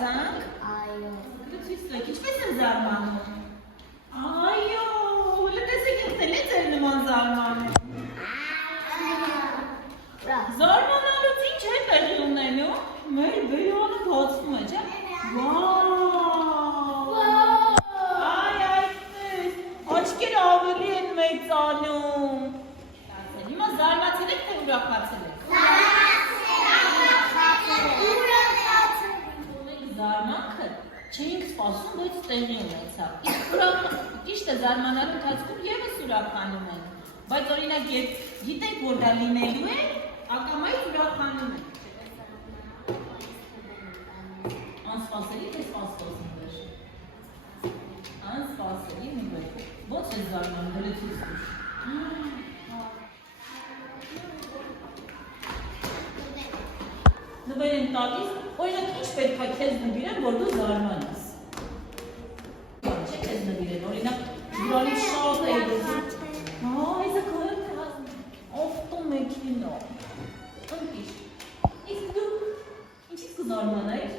բացանք։ Այո։ Ցույց տվեք, ինչպես են զարմանում։ Այո, լսեք ինքն էլ է ձեր նման զարմանում։ Զարմանալուց ինչ է տեղի ունենում։ Մեր բերանը բացվում է, չէ՞։ Վաու։ Այ այդպես։ Աչքերը ավելի են մեծանում։ Հիմա զարմացել եք, թե ուրախացել եք։ Զարմանքը չէինք սպասում, բայց տեղի ունեցավ։ Ճիշտ է, զարմանալու ընթացքում ևս ուրախանում ենք, բայց օրինակ երբ գիտենք, որ դա լինելու է, ակամայից ուրախանում ենք։ Անսպասելի թե սպասված մի վեր։ Անսպասելի մի վեր։ Ո՞նց է զարմանում, դրի ցույց տուր։ Նվեր են տալիս, օրինակ ինչ պետք է քեզ նվիրեն, որ դու զարմանաս։ Չէ քեզ նվիրեն, օրինակ դրանից շատ է դու։ Այս է քայլ թե ավտոմեքենա։ Ընկիշ։ Իսկ դու ինչի՞ց կզարմանայիր։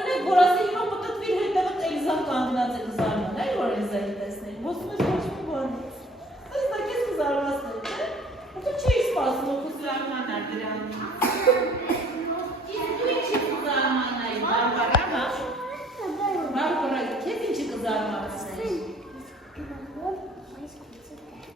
Օրինակ որ ասի հիմա պտտվիր հետևը Էլզան կանգնած է կզարմանայր, որ Էլզայի տեսներ։ Ոսում ես ոչ մի բանից։ Այս դա քեզ կզարմացներ, չէ՞։ Դու չէի սպասում, որ կզարմանար դրանից։ Իսկ դու ինչի կզարմանայիր, Բարբարա, հա։ Բարբարա, քեզ ինչի կզարմացներ։